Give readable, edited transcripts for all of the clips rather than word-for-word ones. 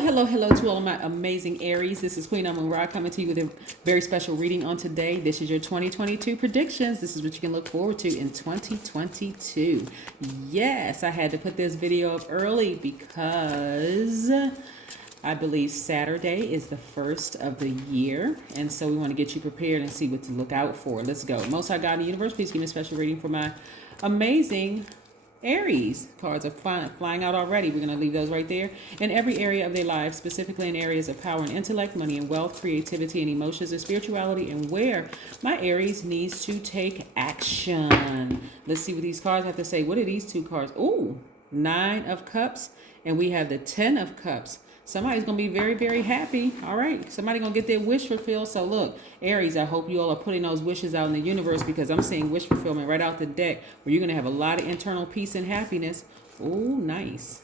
Hello to all of my amazing Aries. This is Queen Amun Ra coming to you with a very special reading on today. This is your 2022 predictions. This is what you can look forward to in 2022. Yes, I had to put this video up early because I believe Saturday is the first of the year. And so we want to get you prepared and see what to look out for. Let's go. Most High God in the universe, please give me a special reading for my amazing Aries. Cards are flying out already. We're going to leave those right there. In every area of their lives, specifically in areas of power and intellect, money and wealth, creativity and emotions and spirituality, and where my Aries needs to take action. Let's see what these cards have to say. What are these two cards? Ooh, 9 of Cups, and we have the 10 of Cups. Somebody's going to be very, very happy. All right. Somebody's going to get their wish fulfilled. So look, Aries, I hope you all are putting those wishes out in the universe, because I'm seeing wish fulfillment right out the deck where you're going to have a lot of internal peace and happiness. Oh, nice.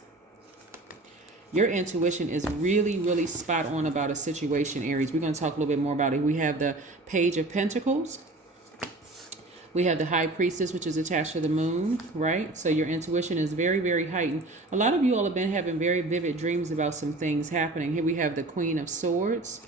Your intuition is really, really spot on about a situation, Aries. We're going to talk a little bit more about it. We have the Page of Pentacles. We have the High Priestess, which is attached to the moon, right? So your intuition is very, very heightened. A lot of you all have been having very vivid dreams about some things happening. Here we have the Queen of Swords.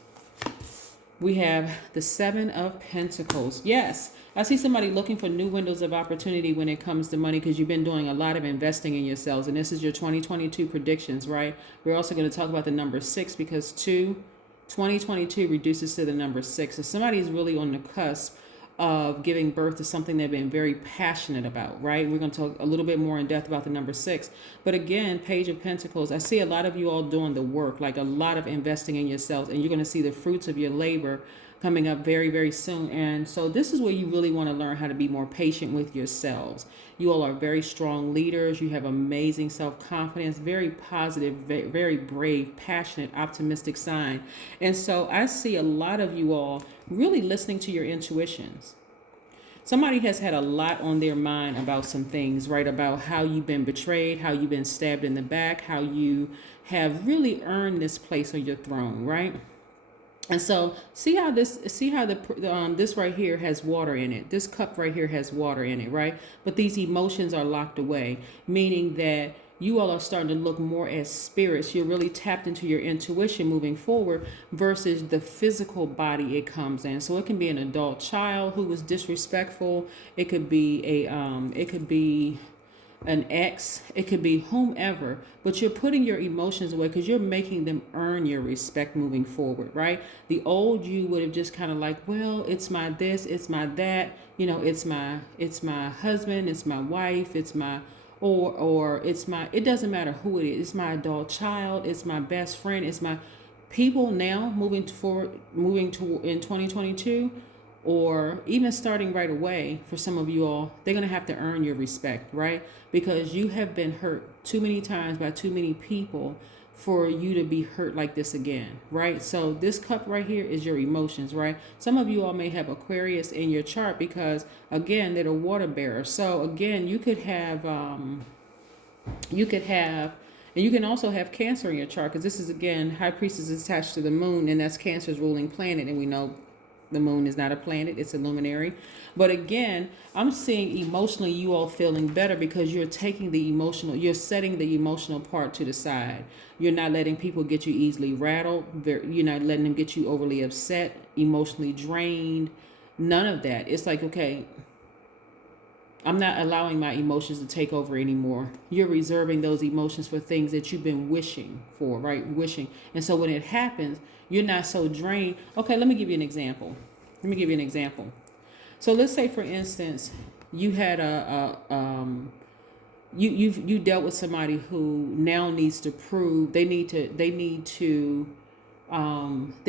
We have the 7 of Pentacles. Yes, I see somebody looking for new windows of opportunity when it comes to money, because you've been doing a lot of investing in yourselves. And this is your 2022 predictions, right? We're also going to talk about the number 6, because 2022 reduces to the number 6. So somebody is really on the cusp of giving birth to something they've been very passionate about, right? We're going to talk a little bit more in depth about the number 6. But again, Page of Pentacles, I see a lot of you all doing the work, like a lot of investing in yourselves, and you're going to see the fruits of your labor coming up very, very soon. And so this is where you really want to learn how to be more patient with yourselves. You all are very strong leaders. You have amazing self-confidence, very positive, very brave, passionate, optimistic sign. And so I see a lot of you all really listening to your intuitions. Somebody has had a lot on their mind about some things, right? About how you've been betrayed, how you've been stabbed in the back, how you have really earned this place on your throne, right? And so this right here has water in it. This cup right here has water in it, right? But these emotions are locked away, meaning that you all are starting to look more as spirits. You're really tapped into your intuition moving forward versus the physical body it comes in. So it can be an adult child who was disrespectful. It could be an ex, it could be whomever, but you're putting your emotions away because you're making them earn your respect moving forward, right? The old you would have just kind of like, well, it's my this, it's my that, you know, it's my husband, it's my wife, it's my or it's my, it doesn't matter who it is, it's my adult child, it's my best friend, it's my people. Now moving to in 2022, or even starting right away, for some of you all, they're going to have to earn your respect, right? Because you have been hurt too many times by too many people for you to be hurt like this again, right? So this cup right here is your emotions, right? Some of you all may have Aquarius in your chart because, again, they're the water bearer. So again, you could have, and you can also have Cancer in your chart, because this is, again, High Priestess is attached to the moon, and that's Cancer's ruling planet, and we know the moon is not a planet, it's a luminary. But again, I'm seeing emotionally you all feeling better because you're taking the emotional, you're setting the emotional part to the side. You're not letting people get you easily rattled. You're not letting them get you overly upset, emotionally drained. None of that. It's like, okay, I'm not allowing my emotions to take over anymore. You're reserving those emotions for things that you've been wishing for, right? Wishing. And so when it happens, you're not so drained. Okay, let me give you an example. So let's say, for instance, you had you dealt with somebody who now needs to prove they're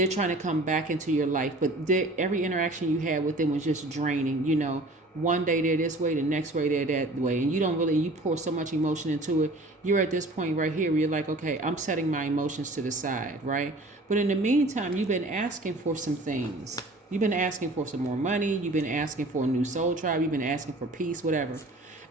trying to come back into your life, but every interaction you had with them was just draining. You know, one day they're this way, the next way they're that way, and you pour so much emotion into it. You're at this point right here where you're like, okay, I'm setting my emotions to the side, right? But in the meantime, you've been asking for some things. You've been asking for some more money. You've been asking for a new soul tribe. You've been asking for peace, whatever.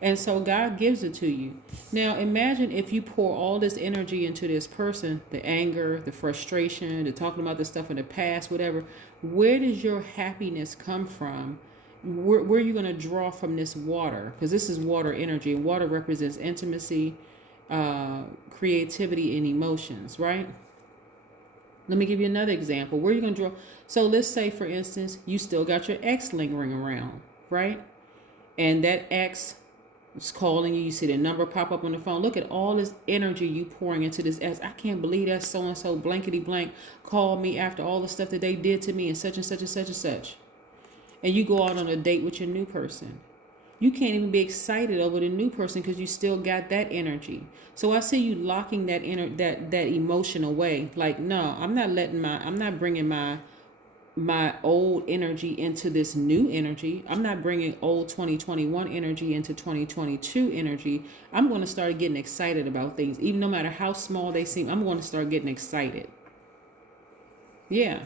And so God gives it to you. Now, imagine if you pour all this energy into this person, the anger, the frustration, the talking about the stuff in the past, whatever. Where does your happiness come from? Where are you going to draw from this water? Because this is water energy, and water represents intimacy, creativity, and emotions, right? Let me give you another example. Where are you going to draw? So let's say, for instance, you still got your ex lingering around, right? And that ex is calling you. You see the number pop up on the phone. Look at all this energy you pouring into this ex. I can't believe that so-and-so blankety blank called me after all the stuff that they did to me and such and such and such and such. And you go out on a date with your new person. You can't even be excited over the new person because you still got that energy. So I see you locking that that emotion away. Like, no, I'm not bringing my old energy into this new energy. I'm not bringing old 2021 energy into 2022 energy. I'm going to start getting excited about things. Even no matter how small they seem, I'm going to start getting excited. Yeah.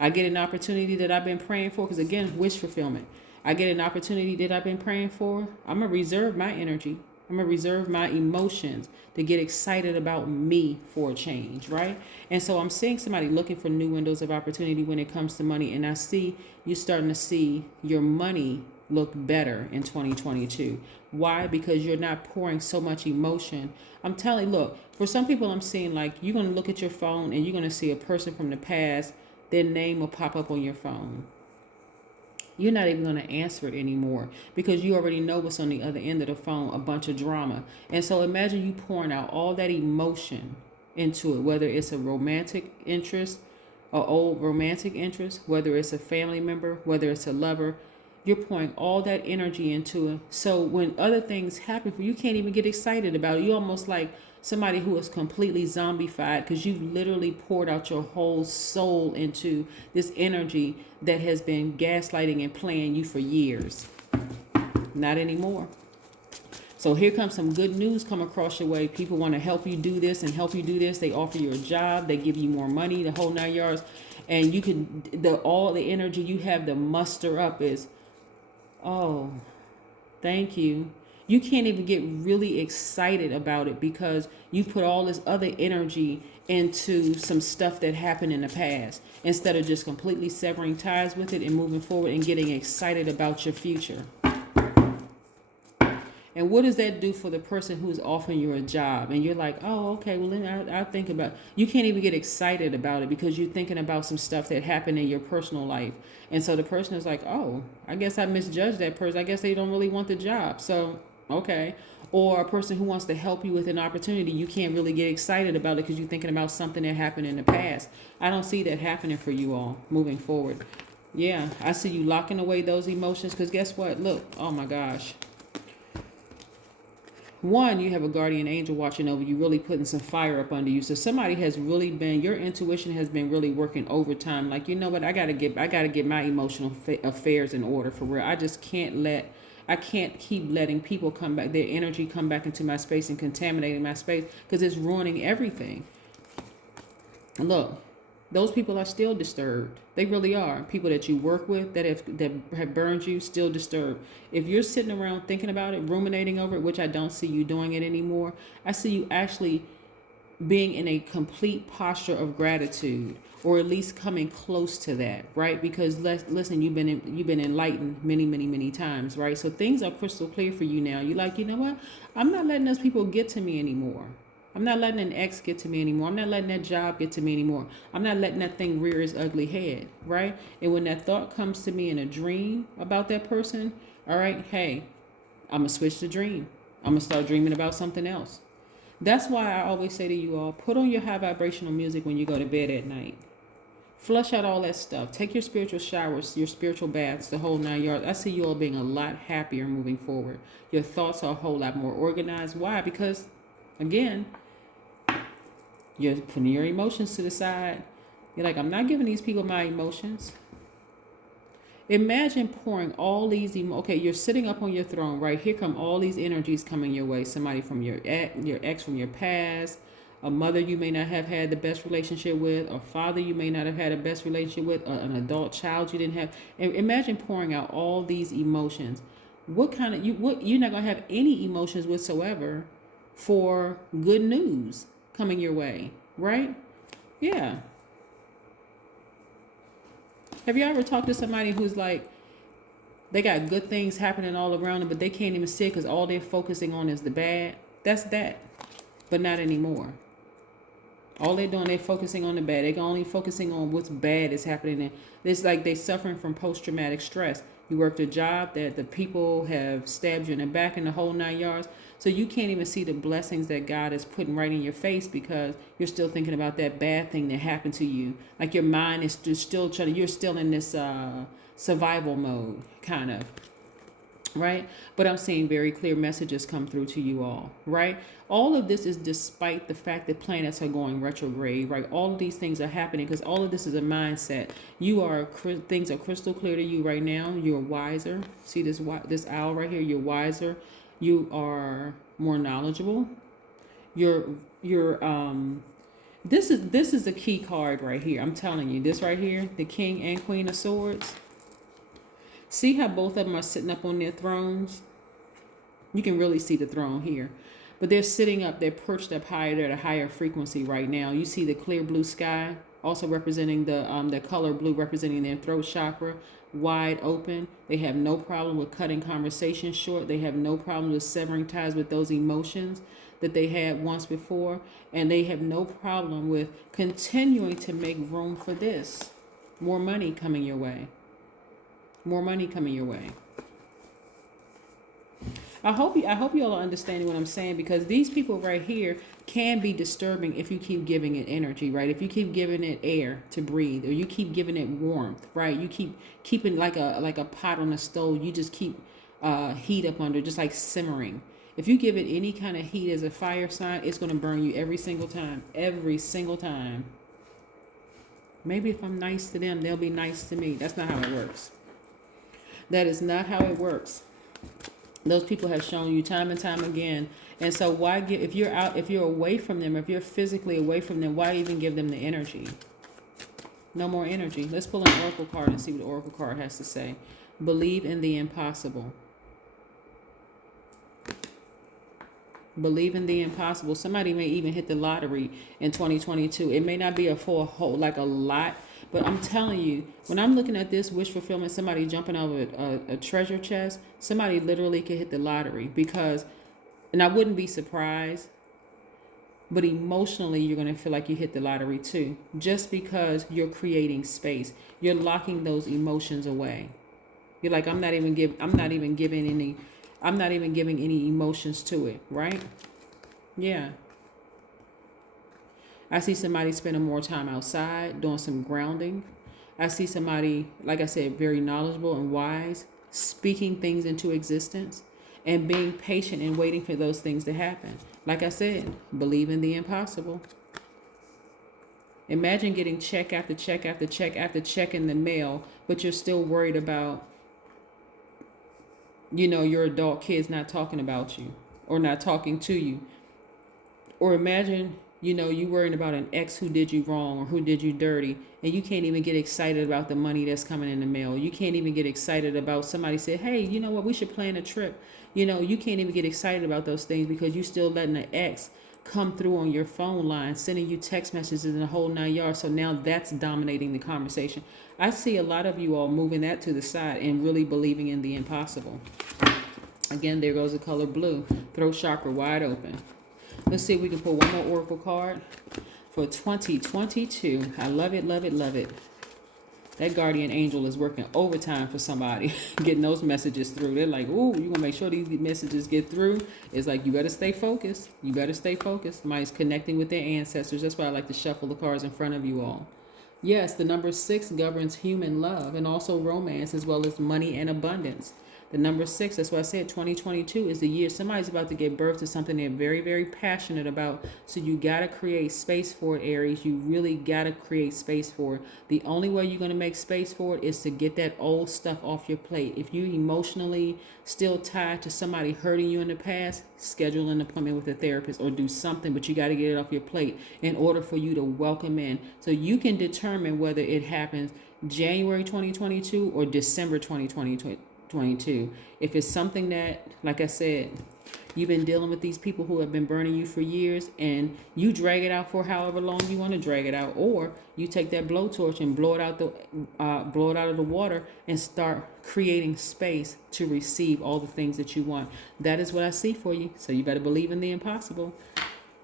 I get an opportunity that I've been praying for, because again, wish fulfillment. I get an opportunity that I've been praying for. I'm going to reserve my energy. I'm going to reserve my emotions to get excited about me for a change, right? And so I'm seeing somebody looking for new windows of opportunity when it comes to money. And I see you starting to see your money look better in 2022. Why? Because you're not pouring so much emotion. I'm telling you, look, for some people I'm seeing, like, you're going to look at your phone and you're going to see a person from the past, their name will pop up on your phone. You're not even going to answer it anymore because you already know what's on the other end of the phone, a bunch of drama. And so imagine you pouring out all that emotion into it, whether it's a romantic interest, or old romantic interest, whether it's a family member, whether it's a lover. You're pouring all that energy into it. So when other things happen for you, you can't even get excited about it. You're almost like somebody who is completely zombified because you've literally poured out your whole soul into this energy that has been gaslighting and playing you for years. Not anymore. So here comes some good news come across your way. People want to help you do this and help you do this. They offer you a job. They give you more money, the whole 9 yards. And you can, all the energy you have to muster up is, oh, thank you. You can't even get really excited about it because you put all this other energy into some stuff that happened in the past instead of just completely severing ties with it and moving forward and getting excited about your future. And what does that do for the person who's offering you a job? And you're like, oh, okay, well, then I'll think about it. You can't even get excited about it because you're thinking about some stuff that happened in your personal life. And so the person is like, oh, I guess I misjudged that person. I guess they don't really want the job. So, okay. Or a person who wants to help you with an opportunity, you can't really get excited about it because you're thinking about something that happened in the past. I don't see that happening for you all moving forward. Yeah, I see you locking away those emotions because guess what? Look, oh my gosh. One, you have a guardian angel watching over you, really putting some fire up under you. So somebody has really been, your intuition has been really working overtime. Like, you know what, I gotta get my emotional affairs in order for real. I just can't keep letting people come back, their energy come back into my space and contaminating my space because it's ruining everything. Look, those people are still disturbed. They really are. People that you work with that have burned you, still disturbed. If you're sitting around thinking about it, ruminating over it, which I don't see you doing it anymore, I see you actually being in a complete posture of gratitude, or at least coming close to that, right? Because listen, you've been enlightened many, many, many times, right? So things are crystal clear for you now. You're like, you know what? I'm not letting those people get to me anymore. I'm not letting an ex get to me anymore. I'm not letting that job get to me anymore. I'm not letting that thing rear its ugly head, right? And when that thought comes to me in a dream about that person, all right, hey, I'm going to switch the dream. I'm going to start dreaming about something else. That's why I always say to you all, put on your high vibrational music when you go to bed at night. Flush out all that stuff. Take your spiritual showers, your spiritual baths, the whole 9 yards. I see you all being a lot happier moving forward. Your thoughts are a whole lot more organized. Why? Because, again, you're putting your emotions to the side. You're like, I'm not giving these people my emotions. Imagine pouring all these okay, you're sitting up on your throne, right? Here come all these energies coming your way. Somebody from your ex from your past, a mother you may not have had the best relationship with, a father you may not have had the best relationship with, an adult child you didn't have. And imagine pouring out all these emotions. You're not gonna have any emotions whatsoever for good news coming your way, right? Yeah. Have you ever talked to somebody who's like, they got good things happening all around them, but they can't even see it because all they're focusing on is the bad? That's that, but not anymore. All they're doing, they're focusing on the bad. They're only focusing on what's bad is happening. And it's like they're suffering from post-traumatic stress. You worked a job that the people have stabbed you in the back and the whole 9 yards. So you can't even see the blessings that God is putting right in your face because you're still thinking about that bad thing that happened to you. Like your mind is just still trying to, you're still in this survival mode, kind of. Right? But I'm seeing very clear messages come through to you all, right? All of this is despite the fact that planets are going retrograde, right? All of these things are happening because all of this is a mindset. Things are crystal clear to you right now. You're wiser. See this owl right here? You're wiser. You are more knowledgeable. This is the key card right here. I'm telling you, this right here, the King and Queen of Swords. See how both of them are sitting up on their thrones? You can really see the throne here. But they're sitting up, they're perched up higher, they're at a higher frequency right now. You see the clear blue sky, also representing the color blue, representing their throat chakra, wide open. They have no problem with cutting conversations short. They have no problem with severing ties with those emotions that they had once before. And they have no problem with continuing to make room for this. More money coming your way. More money coming your way. I hope you all are understanding what I'm saying, because these people right here can be disturbing if you keep giving it energy, right? If you keep giving it air to breathe, or you keep giving it warmth, right? You keep keeping like a pot on a stove. You just keep heat up under, just like simmering. If you give it any kind of heat as a fire sign, it's going to burn you every single time. Every single time. Maybe if I'm nice to them, they'll be nice to me. That's not how it works. That is not how it works. Those people have shown you time and time again. And so why give, if you're away from them, if you're physically away from them, why even give them the energy? No more energy. Let's pull an oracle card and see what the oracle card has to say. Believe in the impossible. Believe in the impossible. Somebody may even hit the lottery in 2022. It may not be a lot. But I'm telling you, when I'm looking at this wish fulfillment, somebody jumping over a treasure chest, somebody literally could hit the lottery because, and I wouldn't be surprised, but emotionally you're going to feel like you hit the lottery too, just because you're creating space. You're locking those emotions away. You're like, I'm not even giving any emotions to it, right? Yeah. I see somebody spending more time outside, doing some grounding. I see somebody, like I said, very knowledgeable and wise, speaking things into existence and being patient and waiting for those things to happen. Like I said, believe in the impossible. Imagine getting check after check after check after check in the mail, but you're still worried about, your adult kids not talking about you or not talking to you. Or imagine, you worrying about an ex who did you wrong or who did you dirty, and you can't even get excited about the money that's coming in the mail. You can't even get excited about somebody said, hey, you know what, we should plan a trip. You can't even get excited about those things because you still letting the ex come through on your phone line, sending you text messages in the whole 9 yards. So now that's dominating the conversation. I see a lot of you all moving that to the side and really believing in the impossible. Again, there goes the color blue. Throat chakra wide open. Let's see if we can pull one more oracle card for 2022. I love it, love it, love it. That guardian angel is working overtime for somebody, getting those messages through. They're like, ooh, you're going to make sure these messages get through. It's like, you better stay focused. You better stay focused. Somebody's connecting with their ancestors. That's why I like to shuffle the cards in front of you all. Yes, the number 6 governs human love and also romance, as well as money and abundance. The number 6, that's why I said 2022 is the year somebody's about to give birth to something they're very, very passionate about. So you got to create space for it, Aries. You really got to create space for it. The only way you're going to make space for it is to get that old stuff off your plate. If you emotionally still tied to somebody hurting you in the past, schedule an appointment with a therapist or do something, but you got to get it off your plate in order for you to welcome in. So you can determine whether it happens January 2022 or December 2022. If it's something that, like I said, you've been dealing with these people who have been burning you for years and you drag it out for however long you want to drag it out, or you take that blowtorch and blow it out of the water and start creating space to receive all the things that you want. That is what I see for you. So you better believe in the impossible.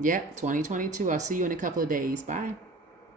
Yep, 2022. I'll see you in a couple of days. Bye.